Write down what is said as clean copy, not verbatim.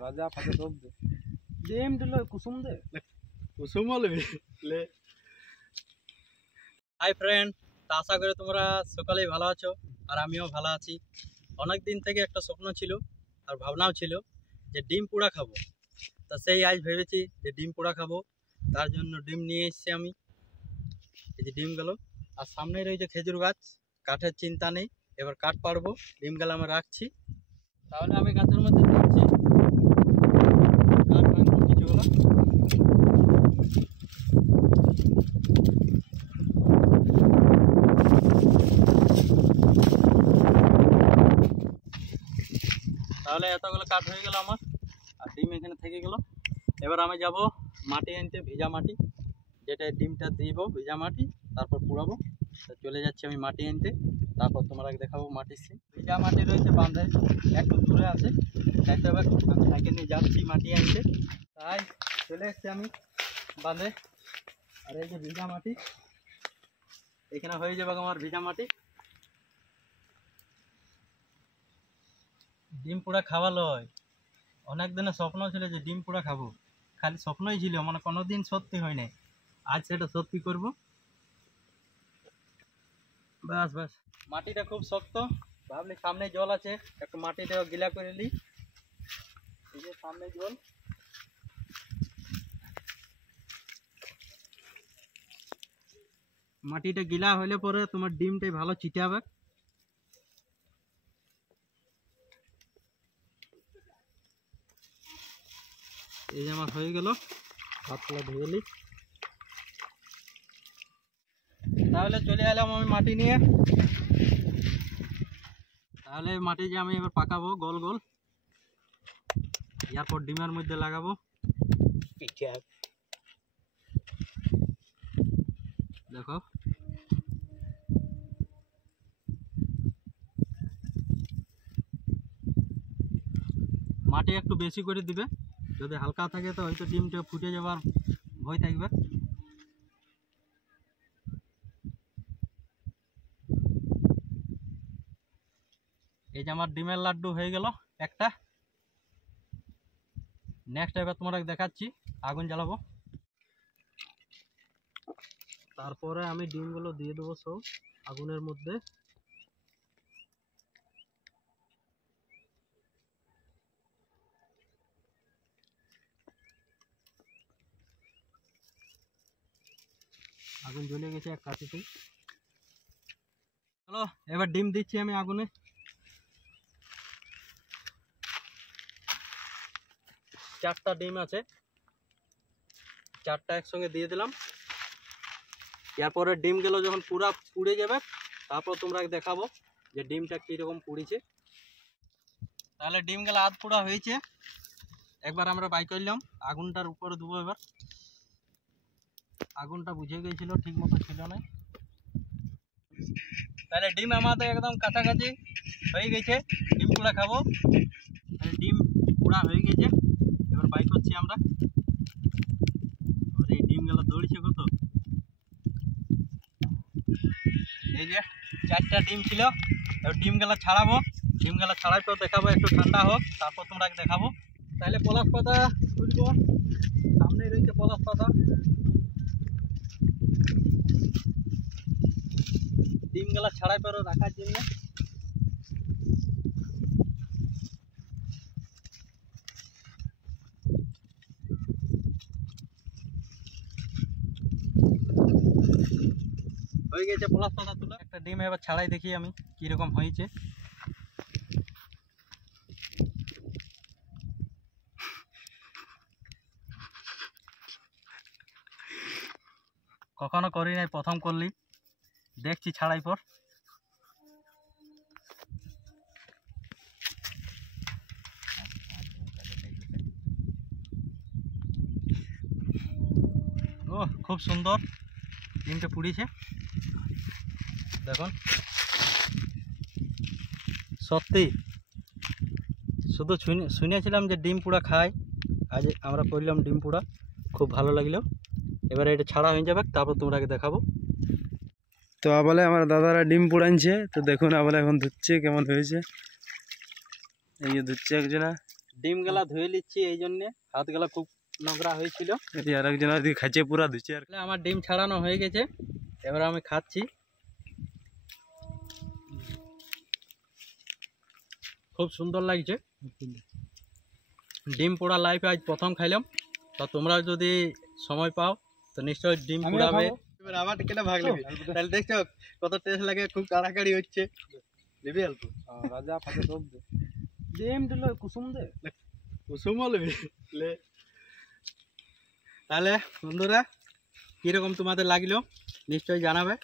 राजा फाटे सब दे ডিম দিল কুসুম দে কুসুম ले হাই ফ্রেন্ড, তা আশা করি তোমরা সকালেই ভালো আছো আর আমিও ভালো আছি। অনেক দিন থেকে একটা স্বপ্ন ছিল আর ভাবনাও ছিল যে ডিম পোড়া খাবো। তা সেই আজ ভেবেছি যে ডিম পোড়া খাবো, তার জন্য ডিম নিয়ে এসেছি আমি। এই যে ডিমগুলো, আর সামনে রয়েছে খেজুর গাছ, কাঠের চিন্তা নেই। এবার কাঠ পাড়বো, ডিমগুলো আমি রাখছি। তাহলে আমি গাছের মধ্যে যাচ্ছি, কাঠ ভাঙবো কিছুগুলো। তাহলে এতগুলো কাঠ হয়ে গেল আমার, আর ডিম এখানে থেকে গেল। এবার আমি যাব মাটি আনতে, ভিজা মাটি, যেটা ডিমটা দিব ভিজা মাটি, তারপর পুড়াবো। তো চলে যাচ্ছি আমি মাটি আনতে, তারপর তোমরা দেখাবো মাটির সিন। ভিজা মাটি রয়েছে বাঁধে, একটু দূরে আছে, যাইতে হবে। আমি সাইকেল নিয়ে যাচ্ছি মাটি আনতে, তাই চলে এসছি আমি বাঁধে। আর এই যে ভিজা মাটি, এখানে হয়ে যাবে আমার ভিজা মাটি। ডিম পোড়া খাওয়া লয়, অনেক দিনের স্বপ্ন ছিল যে ডিম পোড়া খাবো, খালি স্বপ্নই ছিল, মানে কোনোদিন সত্যি হয় নাই। আজ সেটা সত্যি করব। বাস বাস, মাটিটা খুব শক্ত, ভাবলি সামনে জল আছে, একটু মাটিটা গিলা করে নিই। এই যে সামনে জল, মাটিটা গিলা হলে পরে তোমার ডিমটাই ভালো চিটাবে। এই যে আমার হয়ে গেল, হাতগুলো ধুয়ে নিই। তাহলে চলে এলাম আমি মাটি নিয়ে। তাহলে মাটি যে আমি এবার পাকাবো গোল গোল, এরপর ডিমের মধ্যে লাগাবো। দেখো মাটি একটু বেশি করে দিবে, যদি হালকা থাকে তো হয়তো ডিমটা ফুটে যাবার ভয় থাকবে। এই যে আমার ডিমের লাড্ডু হয়ে গেল একটা। নেক্সট এবার তোমরা দেখাচ্ছি, আগুন জ্বালাবো। তারপরে আমি ডিমগুলো দিয়ে দেবো সব আগুনের মধ্যে। আগুন জ্বলে গেছে এক কাঠিতে। চলো এবার ডিম দিচ্ছি আমি আগুনে। চারটা ডিম আছে, চারটা একসঙ্গে দিয়ে দিলাম। এরপরে ডিমগুলো যখন পুরা পুড়ে যাবে, তারপর তোমরা দেখাবো যে ডিমটা কীরকম পুড়েছে। তাহলে ডিমগুলো আধ পুড়া হয়েছে, একবার আমরা বাই করলাম। আগুনটার উপরে দেবো এবার। আগুনটা বুঝে গিয়েছিল, ঠিক মতো ছিল না। তাহলে ডিম আমাদের একদম কাছাকাছি হয়ে গেছে, ডিম পোড়া খাবো। তাহলে ডিম পোড়া হয়ে গেছে, এবার বাই করছি আমরা। এই ডিমগুলো দৌড়ছে কত। এই যে চারটা ডিম ছিল, এবার ডিমগুলো ছাড়াবো। ডিমগুলো ছাড়াই তো দেখাবো, একটু ঠান্ডা হোক, তারপর তোমরা দেখাবো। তাহলে পলাশ পাতা তুলবো, সামনে রয়েছে পলাশ পাতা। ডিমগুলো ছাড়াই পরে রাখার জন্য। হয়ে গেছে পলাশ পাতা তুলে। একটা ডিম এবার ছাড়াই দেখি আমি কিরকম হয়েছে। কখনো করি নাই, প্রথম করলি, দেখছি ছাড়াই পর। ও খুব সুন্দর ডিমটা পুড়িয়েছে দেখুন। সত্যি শুধু শুনেছিলাম যে ডিম পোড়া খায়, আজ আমরা করলাম ডিম পোড়া, খুব ভালো লাগলো। এবারে এটা ছাড়া হয়ে যাবে, তারপর তোমরা দেখাবো। তো বলে আমার দাদারা ডিম পোড়াইছে, তো দেখুন আবার এখন ধুচ্ছে কেমন হয়েছে। এই যে ধুচ্ছে একজনা ডিমগুলা ধুয়ে নিচ্ছি, এই জন্যে হাতগুলা খুব নোংরা হয়েছিল। এই আর একজন আর কি খাচ্ছে পুরা ধুচ্ছে আর তাহলে আমার ডিম ছাড়ানো হয়ে গেছে, এবার আমি খাচ্ছি। খুব সুন্দর লাগছে। ডিম পোড়া লাইফে আজ প্রথম খাইলাম। তো তোমরা যদি সময় পাও তো নিশ্চয়ই ডিম পোড়াবে। এবার আমার কেনা ভাগ নেবে, তাহলে দেখছো কত টেস্ট লাগে, খুব কাড়াকাড়ি হচ্ছে। নেবে অল্প রাজা ফাঁকে সব দে ডিম দিল কুসুম দে কুসুম নেবে। তাহলে বন্ধুরা কিরকম তোমাদের লাগলো নিশ্চয়ই জানাবে।